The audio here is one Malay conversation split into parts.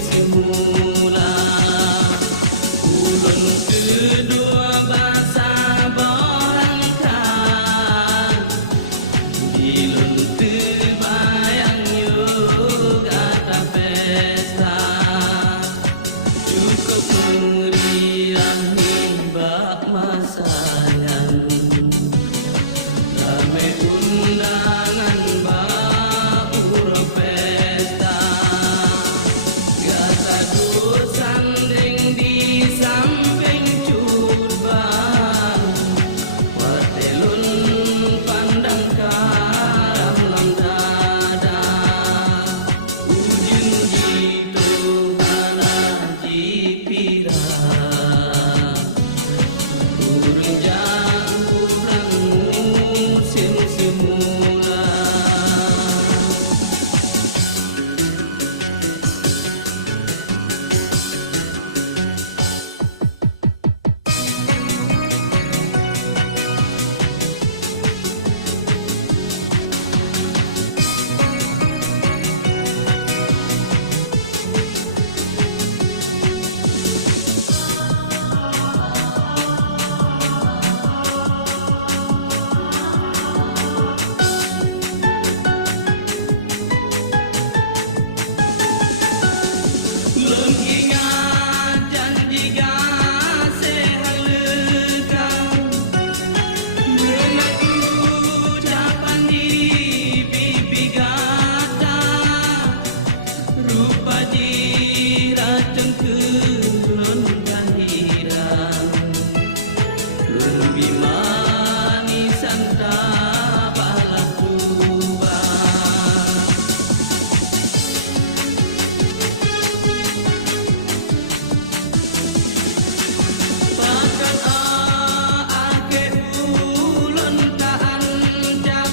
semula ulun kedua basa borangkan dilun terbayang juga tak pesta cukup meriah himbak masayan ramai undangan baur pesta gata dur sanding di samping curban wartelun pandang karam lam dada ujung gitu halaji pira burung jangkurang musim semula. Belum ingat janji kasih halekan mengaku ucapan di pipi gata rupa di racun kelon kahiran lebih manisan tak balas tua. Bahkan akhir ulun tak anjam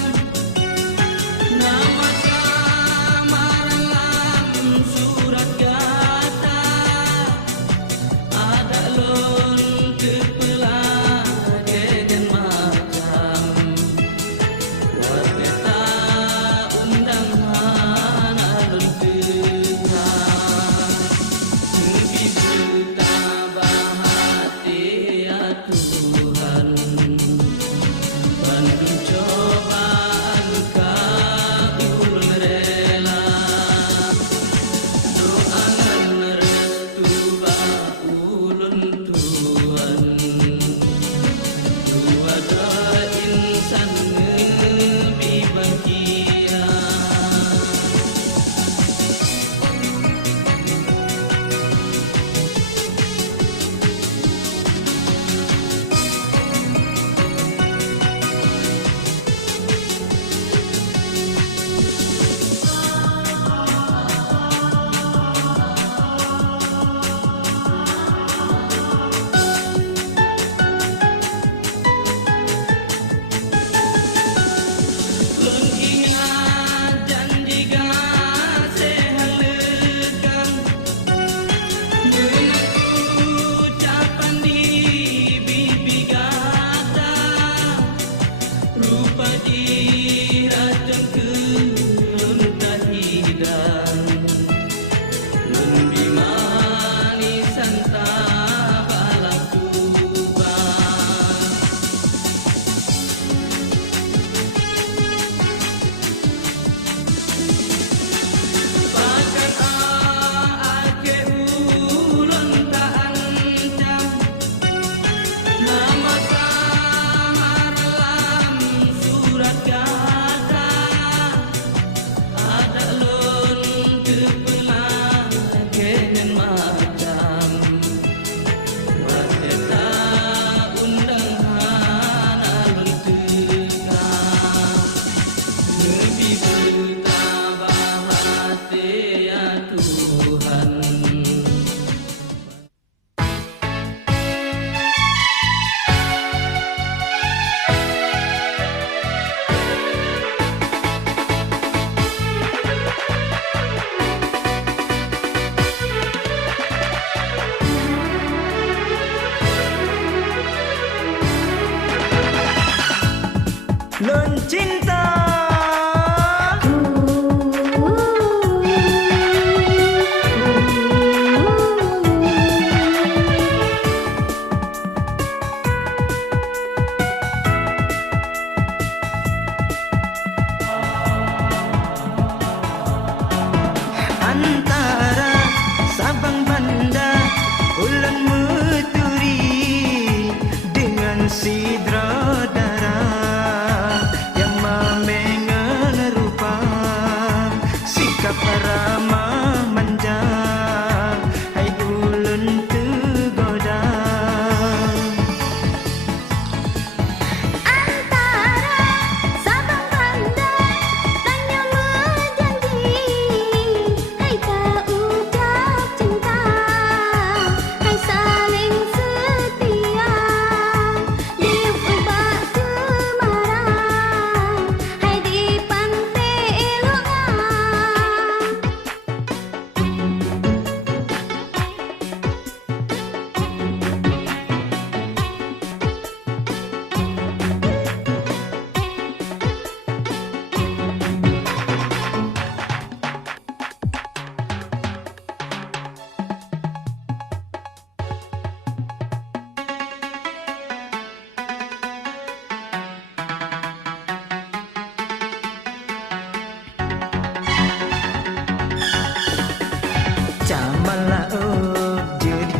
nama samaran lam surat gata ada lon kepelah dengan macam warga undang hana lon tegak lebih bertabah hati ya Tuhan bantu cobaan kau ulun rela doangan restu bah ulun Tuhan dua insan lebih bahagia. Belum ingat janji kasih halekan mengaku ucapan di pipi gata rupa di racun kelon kahiran lebih manisan tak balas tua. Bahkan akhir ulun tak ancam nama samaran lam surat gata ada lon kepelah dengan macam warga undang hana lon tegak lebih bertabah hati ya Tuhan. Lon cinta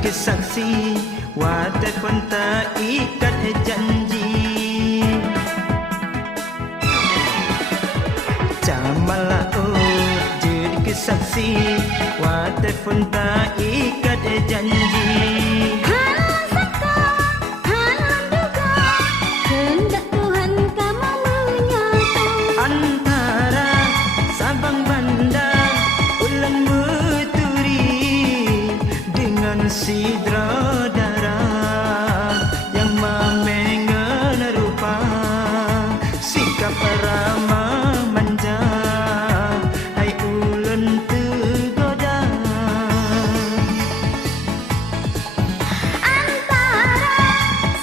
kesaksi wadah konta ikat janji camala jadi kesaksi wadah konta ikat janji sidra darah yang mamengan rupa sikap ramah manja hai ulun tergoda antara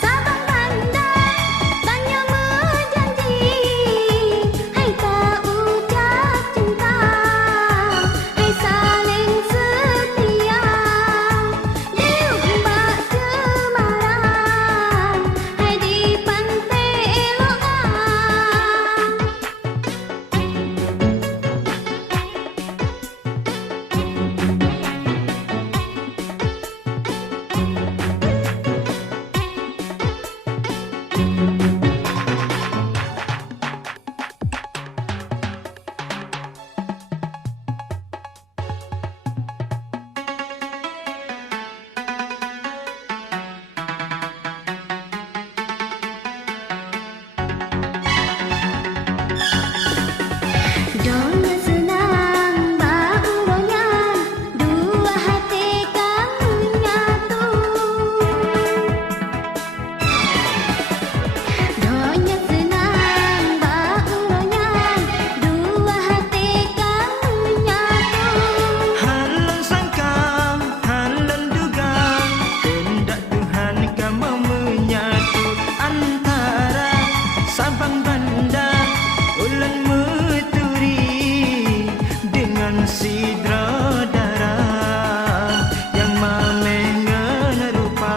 sabang banda tanya menjanji hai tak ucap cinta hai saling setia sidra darah yang mamengan rupa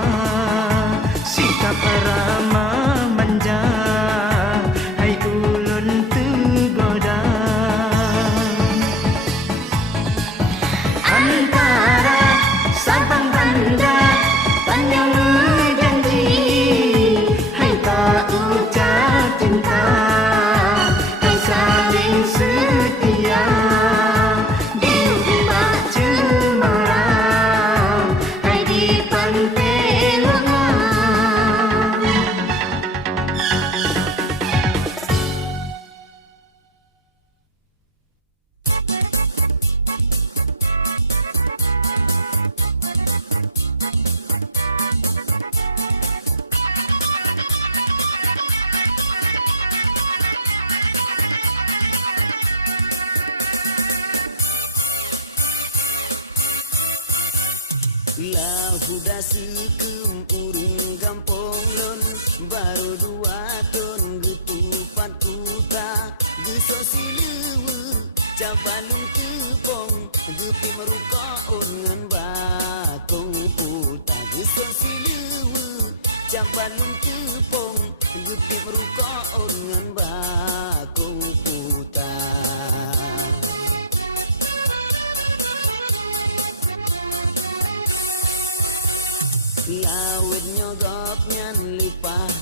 sikap ramah manja hai ulun tergoda antara sabang banda tanya menjanji hai tak ucap cinta hai saling setia Lahu dah sekem urung gampong lon baru 2 ton getupat kuta gesosi lewe cabalung tepong gepi merukaon ngan bakong puta gesosi lewe cabalung tepong gepi merukaon ngan bakong puta lawet nyogop ngan lipah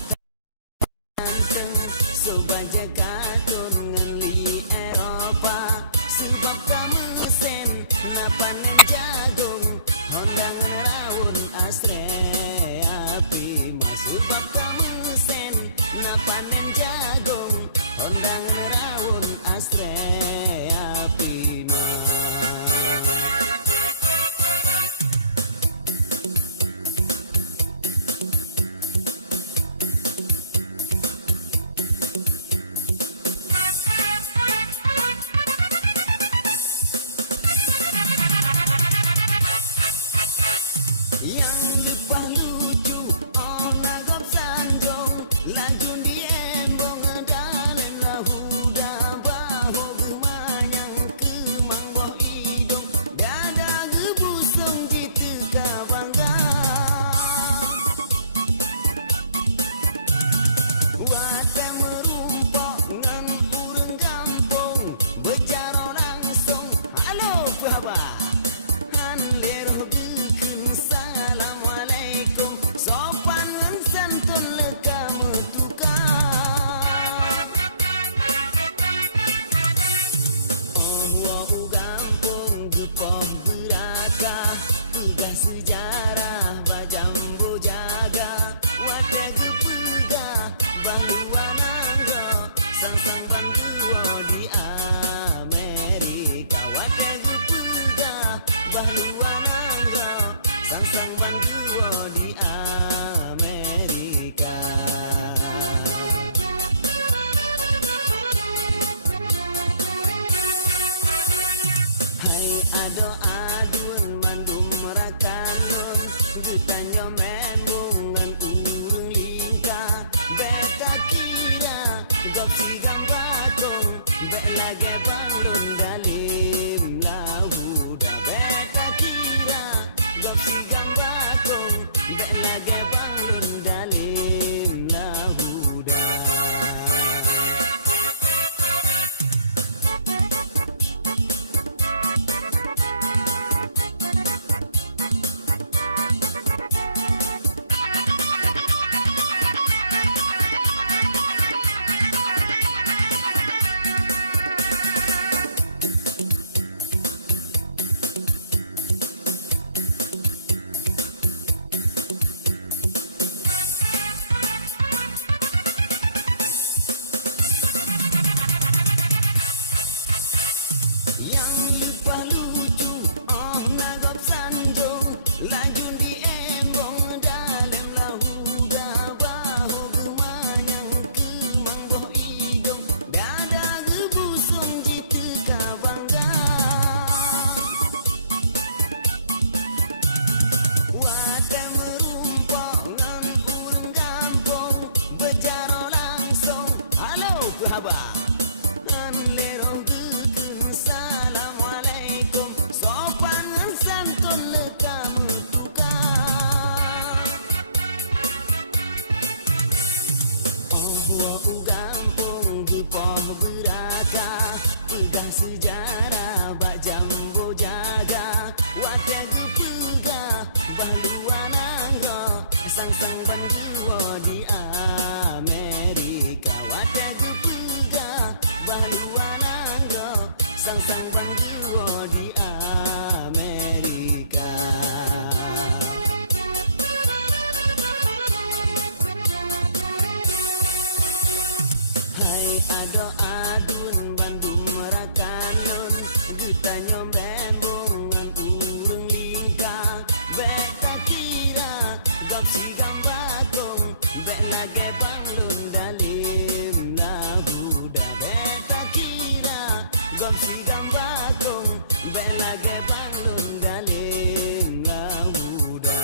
kanteng sobaja katon ngan li Eropa sebab kamu sen napanen jagong hondangan rawon asre api mas sebab kamu sen napanen jagong hondangan rawon asre api mas yang lepah lucu oh nagap sanjong lajun di embong dalen lahuda baho gemanyang kemang boh idong dada gebusong jitu kabangga wate merumpok ngan urang kampung bejaro langsung halo pahaba han lero salam pegah sejarah bajambo jaga wategu pegah bahluan anggo sang bantuo di Amerika wategu pegah bahluan anggo sang bantuo di Amerika. Hai ado adun mandum rakalun getanyo membungan urung lingka beta kira gop si gambakong be lage banglun dalim lahuda beta kira gop si gambakong be lage banglun dalim lahuda. Yang lupa lucu, oh nagop sanjung, lajun di embong dalam lahuda baho gemanyang kemang boh idong, dada gebusung jitu kabangga. Wate merumpok ngan urang gampong, bejaro langsung, halo kehabang, an lerong Assalamualaikum sopan santun lekamu tukang. Oh wa ugampung gepoh beraka pegah sejarah bak jambo jaga wate gepegah bahluan anggo sang bantuo di Amerika wate gepegah bahluan anggo sang bantuo di Amerika. Hai ado adun bandum rakanun getanyo bembongan urung lingka beta kira gap si gambakong be lage banglun dalim lahuda beta kira gap si gambakong be lage banglun dalim lahuda.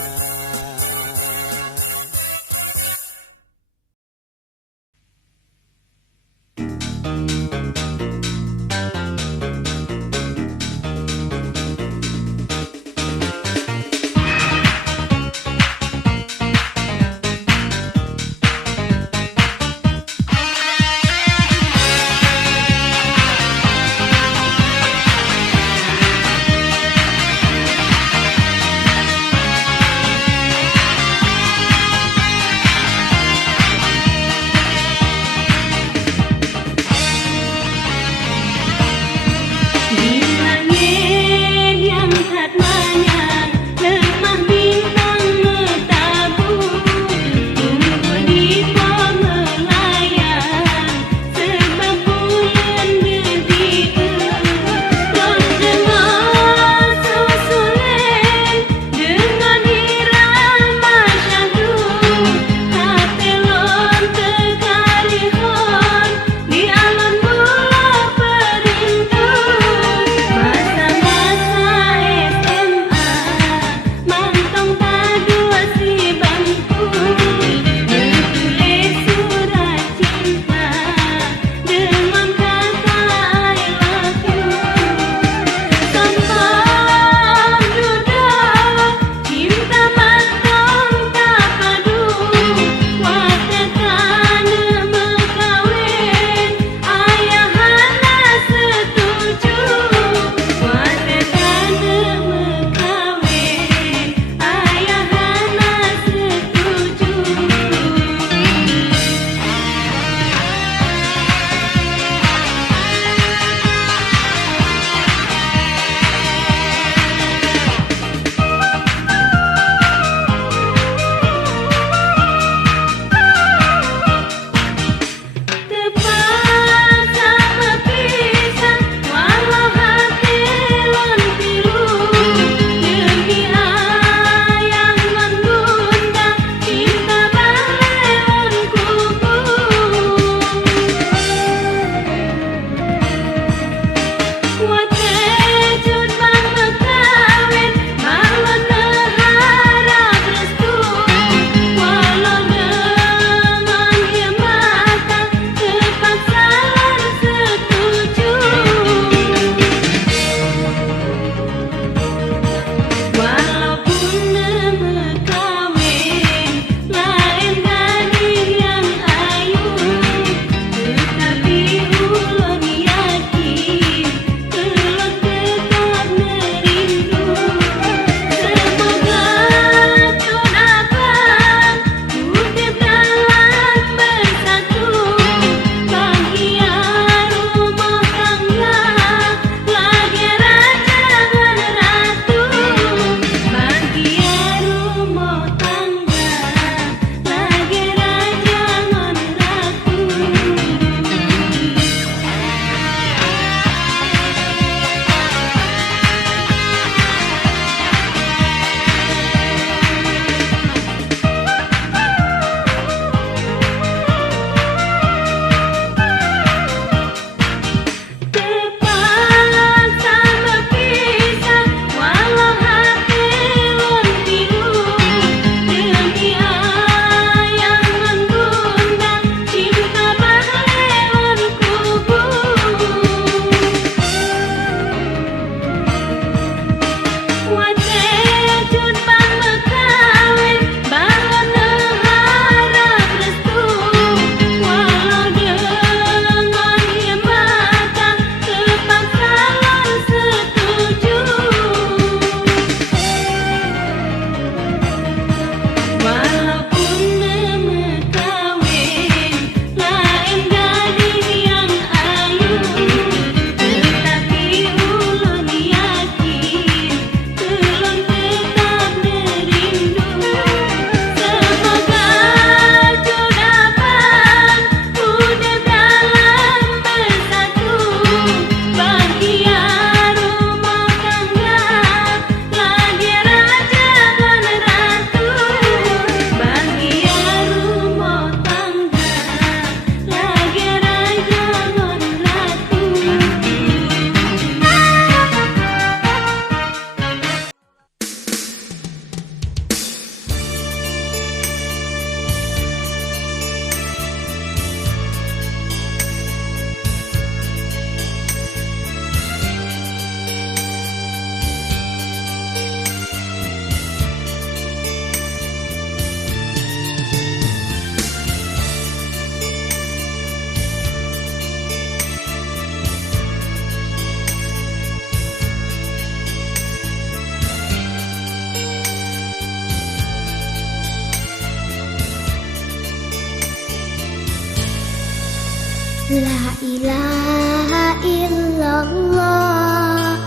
La ilaha illallah,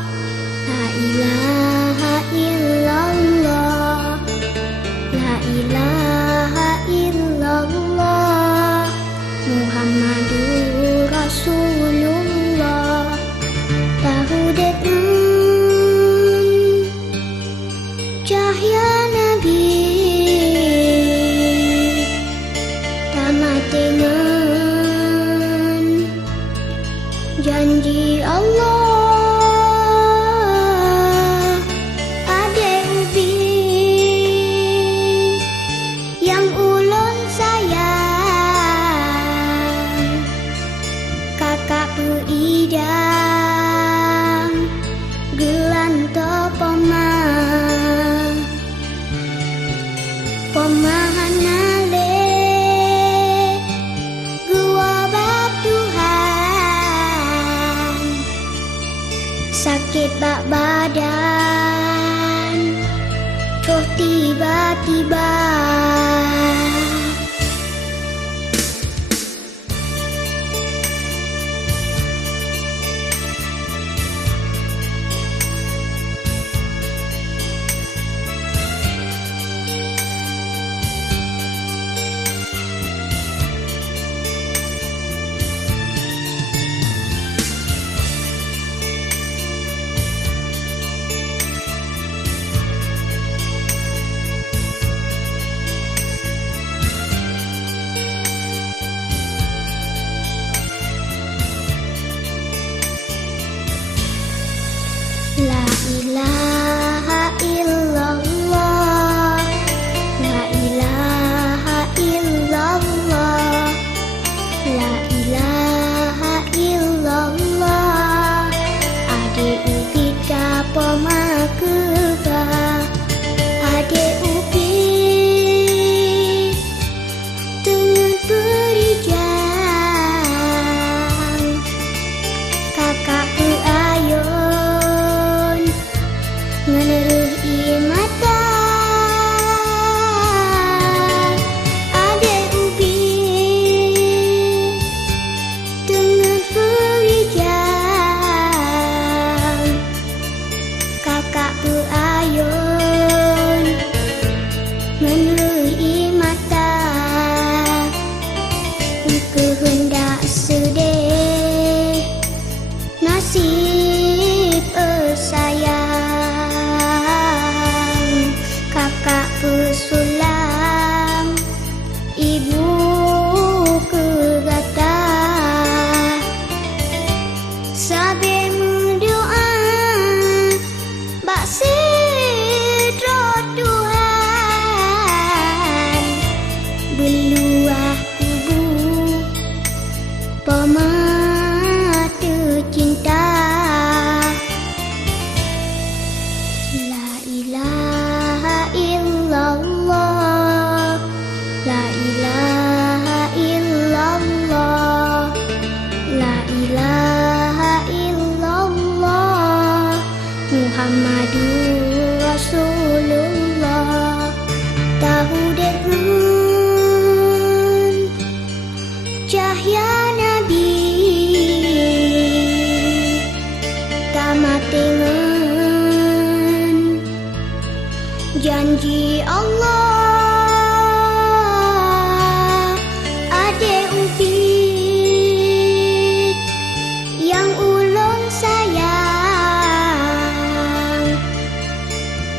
la ilaha illallah, la ilaha illallah, Muhammadur Rasulullah. Tahu dengan cahaya Nabi, tamat dengan janji Allah. Adik ubi yang ulun sayang, kakak beidang gelanto pomah, pomahan ale gua batuhan, sakit bak badan roh tiba-tiba. La ilaha illallah, la ilaha illallah, la ilaha illallah. Adik ubi kapo makeba, adik ubi dengan berijang, kakak beayun meneruhi mata. Adik ubi dengan berijang, kakak beayun meneruhi mata. Kehendak sedih nasib sayang, kakak pesulam ibu kegata. Sabe mendoa bak sidro Tuhan, beluah kubu pemata cinta. La ilaha illallah, la ilaha illallah, la ilaha illallah, Muhammadur Rasulullah. Tahu dengan cahaya Nabi, tamat dengan janji Allah. Adik ubi yang ulun sayang,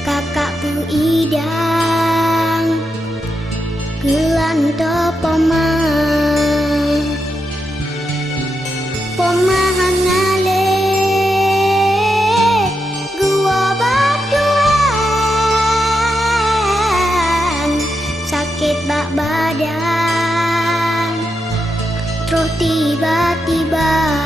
kakak beidang gelanto pomah, pomahan ale gua batuhan, sakit bak badan roh tiba-tiba.